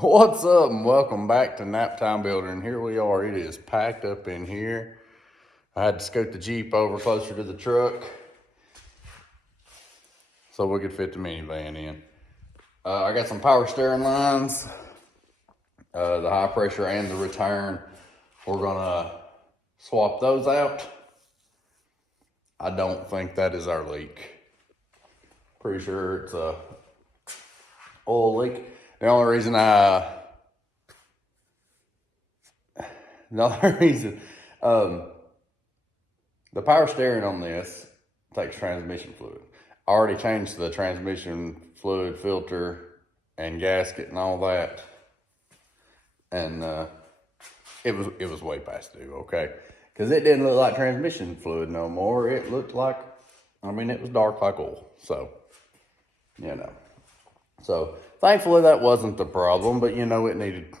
What's up and welcome back to Naptime Building. Here we are. It is packed up in here. I had to scoot the Jeep over closer to the truck so we could fit the minivan in. I got some power steering lines, the high pressure and the return. We're gonna swap those out. I don't think that is our leak. Pretty sure it's a oil leak. The only reason the power steering on this takes transmission fluid. I already changed the transmission fluid filter and gasket and all that, and it was way past due. Okay, because it didn't look like transmission fluid no more. It looked like, it was dark like oil. So, so thankfully that wasn't the problem. But it needed.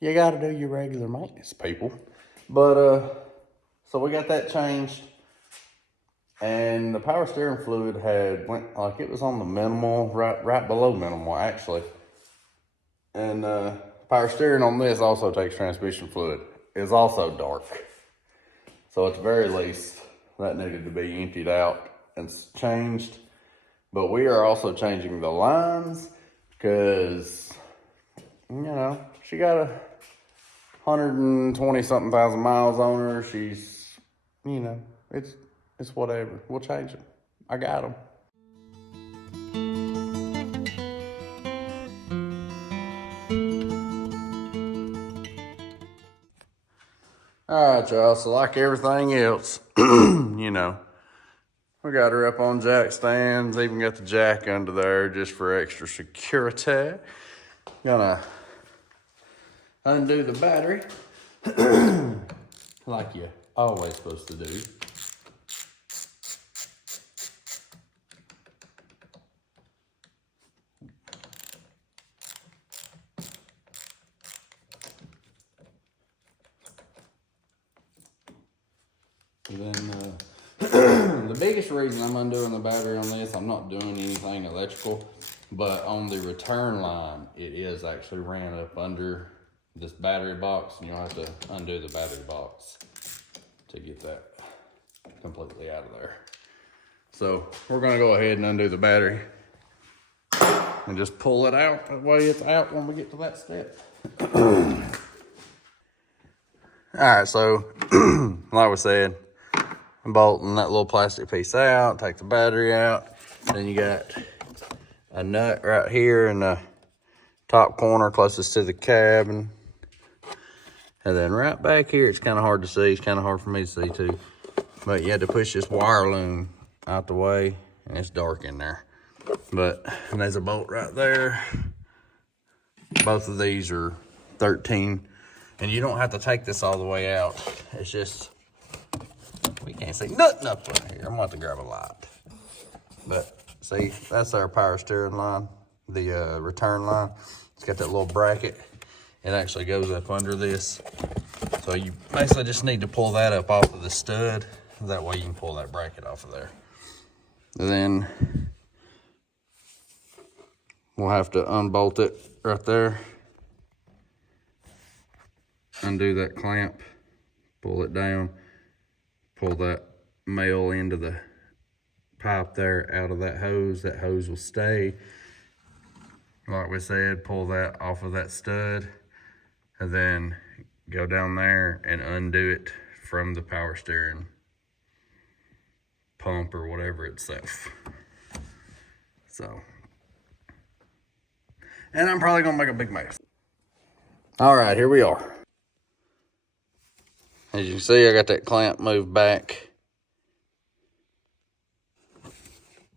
You got to do your regular maintenance, people. But so we got that changed, and the power steering fluid went like it was on the minimal, right below minimal actually. And power steering on this also takes transmission fluid. It's also dark, so at the very least that needed to be emptied out and changed. But we are also changing the lines because she got a 120 something thousand miles on her. She's, it's whatever. We'll change them. I got them. All right, y'all. So like everything else, we got her up on jack stands. Even got the jack under there just for extra security. Gonna undo the battery like you always supposed to do. And then the biggest reason I'm undoing the battery on this, I'm not doing anything electrical, but on the return line, it is actually ran up under this battery box, and you'll have to undo the battery box to get that completely out of there. So we're gonna go ahead and undo the battery and just pull it out. That way it's out when we get to that step. All right, so like we said, I'm bolting that little plastic piece out, take the battery out. Then you got a nut right here in the top corner closest to the cabin. And then right back here, it's kind of hard to see. It's kind of hard for me to see too. But you had to push this wire loom out the way, and it's dark in there. And there's a bolt right there. Both of these are 13. And you don't have to take this all the way out. It's just, we can't see nothing up in here. I'm gonna have to grab a light. But see, that's our power steering line, the return line. It's got that little bracket. It actually goes up under this. So you basically just need to pull that up off of the stud. That way you can pull that bracket off of there. And then we'll have to unbolt it right there. Undo that clamp, pull it down, pull that male end of the pipe there out of that hose. That hose will stay. Like we said, pull that off of that stud, and then go down there and undo it from the power steering pump or whatever itself. So, and I'm probably gonna make a big mess. All right, here we are. As you can see, I got that clamp moved back.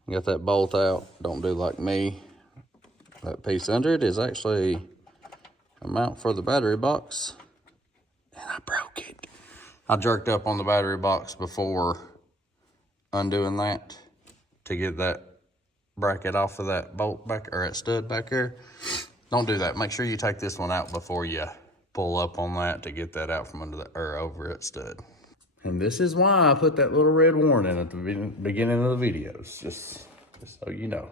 Got that bolt out. Don't do like me. That piece under it is actually a mount for the battery box. And I broke it. I jerked up on the battery box before undoing that to get that bracket off of that bolt back, or that stud back there. Don't do that. Make sure you take this one out before you pull up on that to get that out from under the, or over that stud. And this is why I put that little red warning at the beginning of the videos, just so you know.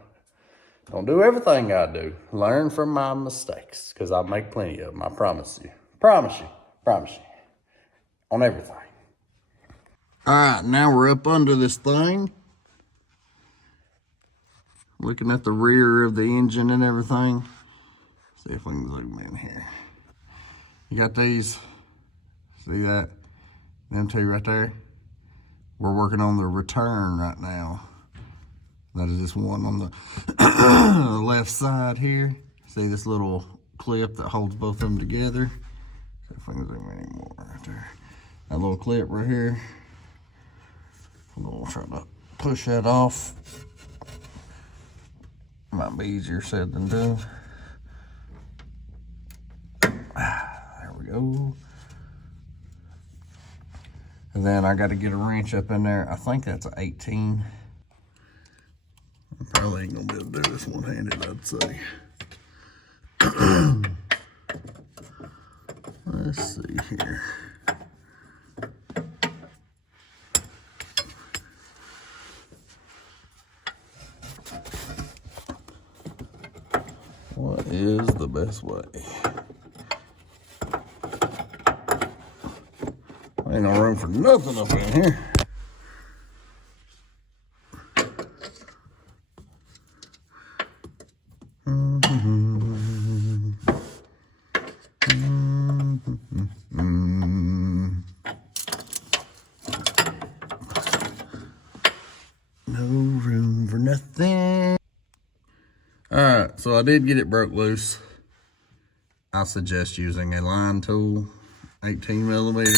Don't do everything I do. Learn from my mistakes, because I make plenty of them. I promise you. Promise you. Promise you. On everything. All right, now we're up under this thing. Looking at the rear of the engine and everything. See if we can zoom in here. You got these. See that? Them two right there. We're working on the return right now. That is this one on the left side here. See this little clip that holds both of them together? See if we can zoom in anymore right there. That little clip right here. I'm gonna try to push that off. Might be easier said than done. There we go. And then I got to get a wrench up in there. I think that's an 18. I probably ain't gonna be able to do this one-handed, I'd say. Let's see here. What is the best way? Ain't no room for nothing up in here. No room for nothing. All right, so I did get it broke loose. I suggest using a line tool, 18 millimeter.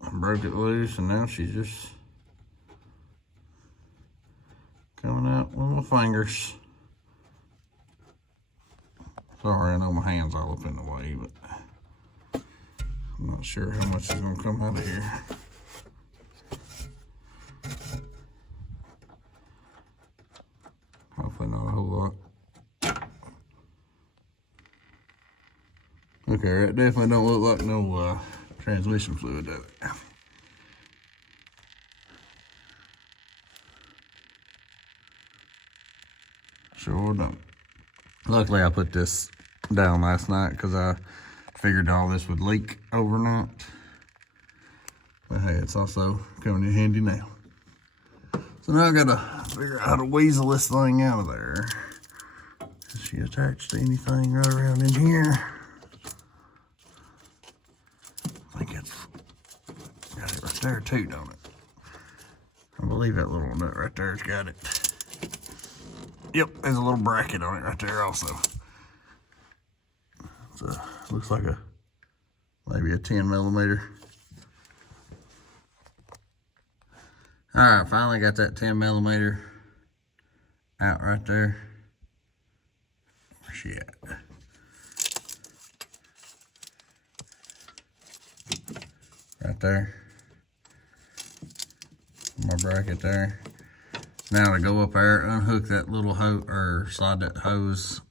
I broke it loose, and now she's just coming out with my fingers. Sorry, I know my hand's all up in the way, but I'm not sure how much is gonna come out of here. Hopefully not a whole lot. Okay, that definitely don't look like no transmission fluid, does it? Sure don't. Luckily, I put this down last night because I figured all this would leak overnight. But hey, it's also coming in handy now. So now I gotta figure out how to weasel this thing out of there. Is she attached to anything right around in here? I think it's got it right there too, don't it? I believe that little nut right there's got it. Yep, there's a little bracket on it right there also. So looks like maybe a 10 millimeter. All right, finally got that 10 millimeter out right there. Where's she at? Right there. My bracket there. Now to go up there, unhook that little hose, or slide that hose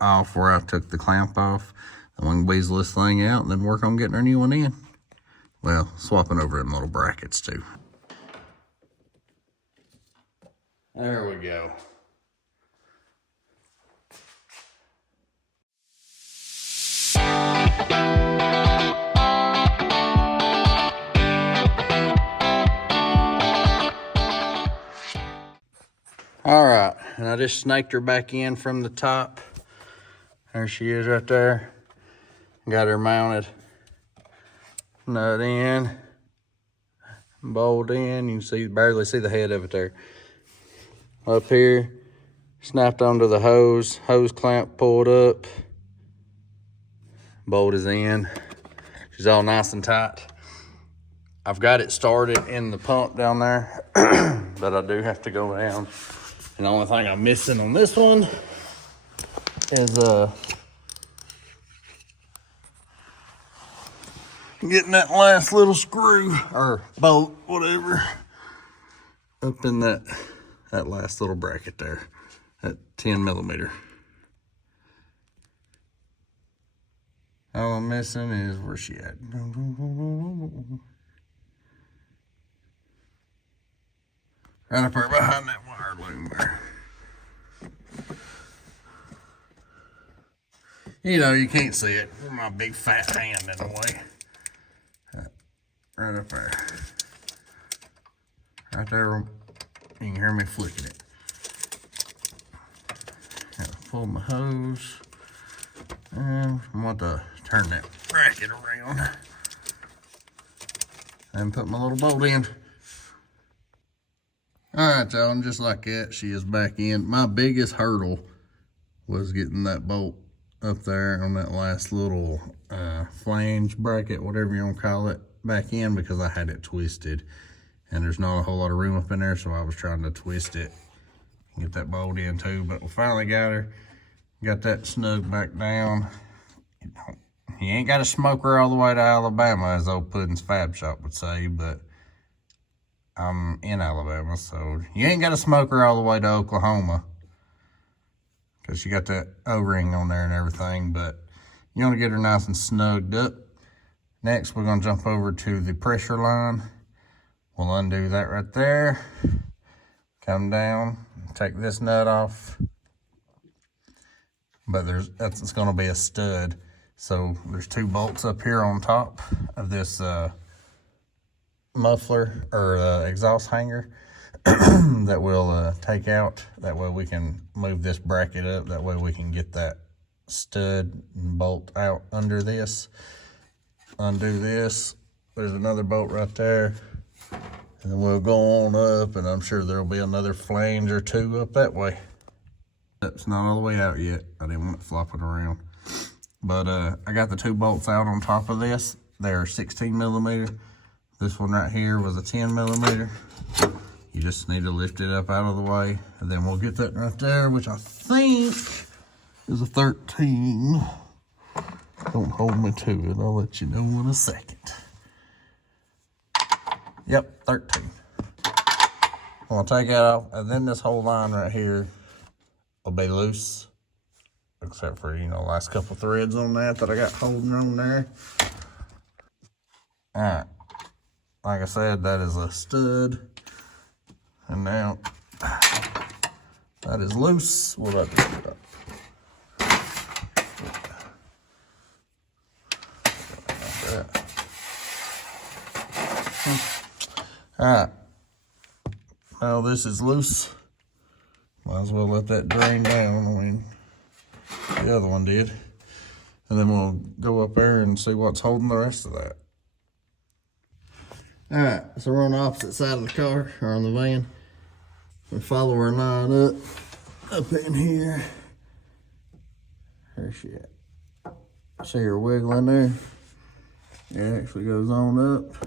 off where I took the clamp off. And we can weasel this thing out and then work on getting our new one in. Well, swapping over them little brackets too. There we go. All right, and I just snaked her back in from the top. There she is right there. Got her mounted. Nut in. Bolt in. You can see, barely see the head of it there. Up here, snapped onto the hose. Hose clamp pulled up. Bolt is in. She's all nice and tight. I've got it started in the pump down there, but I do have to go down. And the only thing I'm missing on this one is getting that last little screw or bolt, whatever, up in that last little bracket there, that 10 millimeter. All I'm missing is where's she at? Right up there behind that wire loom there. You know, you can't see it with my big fat hand in the way. Right up there. Right there, you can hear me flicking it. Gotta pull my hose. And I want to turn that bracket around. And put my little bolt in. Alright, y'all, and just like that, she is back in. My biggest hurdle was getting that bolt up there on that last little flange bracket, whatever you want to call it, back in, because I had it twisted. And there's not a whole lot of room up in there, so I was trying to twist it and get that bolt in too. But we finally got her. Got that snug back down. You ain't got to smoke her all the way to Alabama, as old Puddin's Fab Shop would say, but I'm in Alabama, so you ain't got to smoke her all the way to Oklahoma, because you got that O-ring on there and everything, but you want to get her nice and snugged up. Next, we're going to jump over to the pressure line. We'll undo that right there. Come down, take this nut off. But it's going to be a stud. So there's 2 bolts up here on top of this muffler or exhaust hanger that we'll take out. That way we can move this bracket up. That way we can get that stud and bolt out under this. Undo this. There's another bolt right there. And then we'll go on up, and I'm sure there'll be another flange or 2 up that way. It's not all the way out yet. I didn't want it flopping around. But I got the 2 bolts out on top of this. They're 16 millimeter. This one right here was a 10 millimeter. You just need to lift it up out of the way. And then we'll get that right there, which I think is a 13. Don't hold me to it. I'll let you know in a second. Yep, 13. I'll take it off, and then this whole line right here will be loose, except for, you know, last couple threads on that I got holding on there. All right, like I said, that is a stud, and now that is loose. What did I do? All right, now this is loose. Might as well let that drain down. I mean, the other one did. And then we'll go up there and see what's holding the rest of that. All right, so we're on the opposite side of the car, or on the van. We follow our line up in here. There's she at. See her wiggling there? It actually goes on up.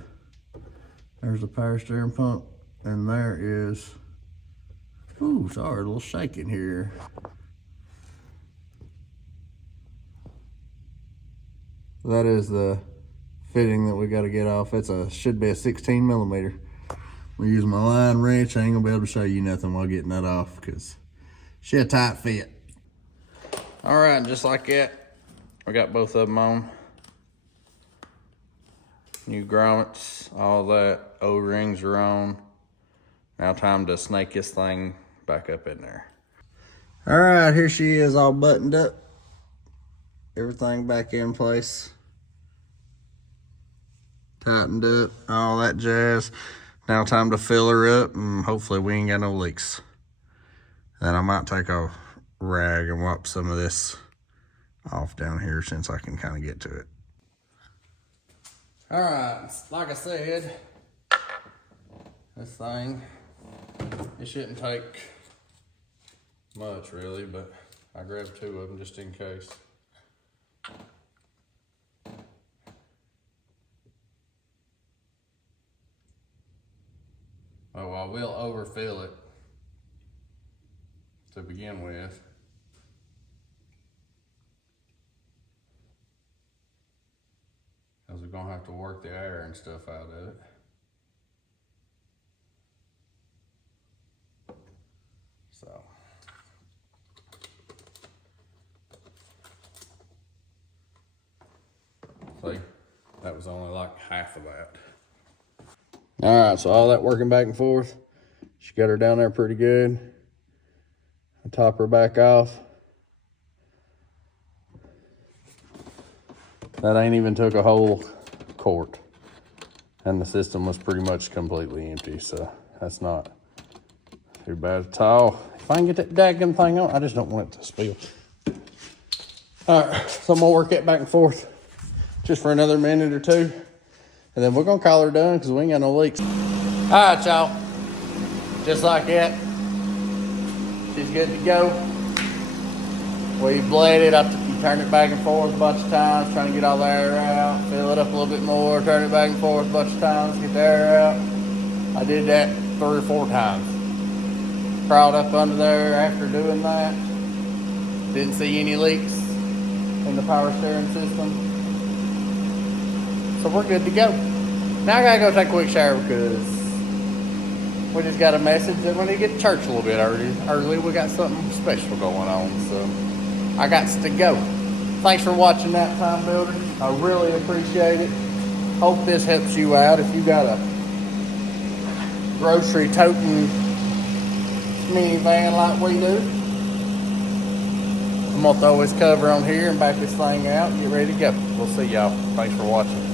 There's the power steering pump, and there is, ooh, sorry, a little shaking here. That is the fitting that we got to get off. Should be a 16 millimeter. We use my line wrench. I ain't gonna be able to show you nothing while getting that off, because she a tight fit. All right, just like that, I got both of them on. New grommets, all that, O-rings are on. Now time to snake this thing back up in there. All right, here she is, all buttoned up. Everything back in place. Tightened up, all that jazz. Now time to fill her up, and hopefully we ain't got no leaks. Then I might take a rag and wipe some of this off down here, since I can kind of get to it. All right, like I said, this thing, it shouldn't take much really, but I grabbed 2 of them just in case. Oh, I will overfill it to begin with. Because we're gonna have to work the air and stuff out of it. So. See, that was only like half of that. All right, so all that working back and forth, She got her down there pretty good. I top her back off. That ain't even took a whole quart. And the system was pretty much completely empty, so that's not too bad at all. If I can get that daggone thing on, I just don't want it to spill. All right, so I'm gonna work it back and forth just for another minute or two. And then we're gonna call her done because we ain't got no leaks. All right, y'all. Just like that. She's good to go. We bled it. You turn it back and forth a bunch of times, trying to get all the air out. Fill it up a little bit more, turn it back and forth a bunch of times, get the air out. I did that 3 or 4 times. Crawled up under there after doing that. Didn't see any leaks in the power steering system. So we're good to go. Now I gotta go take a quick shower because we just got a message that we need to get to church a little bit early. We got something special going on, so I got to go. Thanks for watching Nap Time Builders. I really appreciate it. Hope this helps you out. If you got a grocery toting minivan like we do, I'm gonna throw this cover on here and back this thing out and get ready to go. We'll see y'all. Thanks for watching.